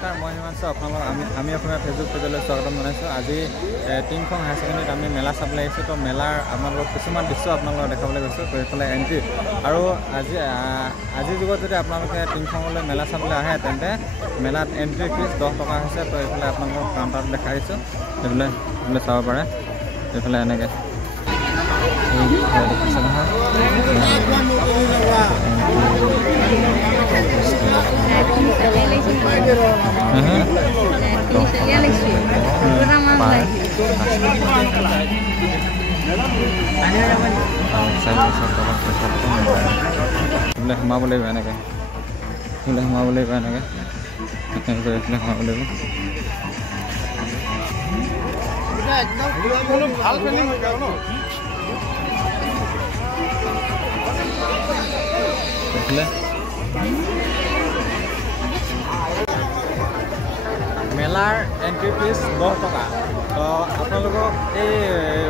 নমস্কাৰ মই হিমাংশু আপোনালোক আমি আপোনাৰ ফেচবুক পেজলৈ স্বাগতম জনাইছোঁ আজি টিংখং হায়াৰ ছেকেণ্ডেৰীত আমি মেলা চাবলৈ আহিছোঁ তো মেলাৰ আপোনালোকক কিছুমান দৃশ্য আপোনালোকক দেখাবলৈ গৈছোঁ তো এইফালে এণ্ট্ৰি আৰু আজিৰ যুগত যদি আপোনালোকে টিংখঙলৈ মেলা চাবলৈ আহে তেন্তে মেলাত এণ্ট্ৰি ফিজ 10 টকা হৈছে তো এইফালে আপোনালোকক কাউণ্টাৰত দেখাই দিছোঁ এইফালে চাব পাৰে এইফালে এনেকৈ দেখিছে নহয় সোমাব লাগিব এনেকৈ সোমাব লাগিব এনেকৈ সোমাব লাগিব ভাল প্লেনিং হৈ যাব ন মেলাৰ এণ্ট্ৰি ফিজ 10 টকা তো আপোনালোকক এই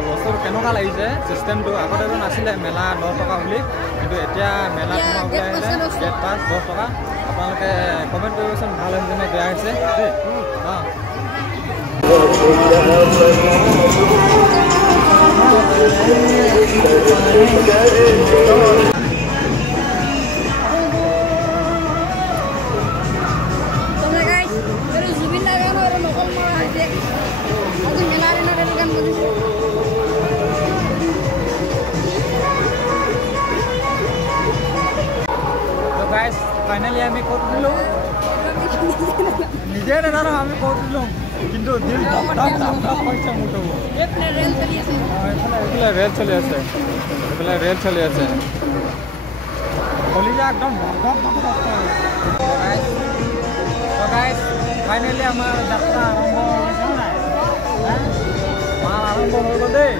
বস্তুটো কেনেকুৱা লাগিছে চিষ্টেমটো আগতে নাছিলে মেলা 10 টকা বুলি কিন্তু এতিয়া মেলা সোমাবলৈ আহিলে গেট পাছ 10 টকা আপোনালোকে কমেণ্ট কৰিবচোন ভাল হৈছে নে বেয়া হৈছে দেই অঁ ফাইনালি আমি ক'ত দিলোঁ নিজে নাজানো আমি ক'ত দিলোঁ কিন্তু দিল পইচা মুঠো এইফালে ৰেল চলি আছে কলিজা একদম ফাইনেলি আমাৰ যাত্ৰা আৰম্ভ হৈছে নাই আৰম্ভ হৈ গ'ল দেই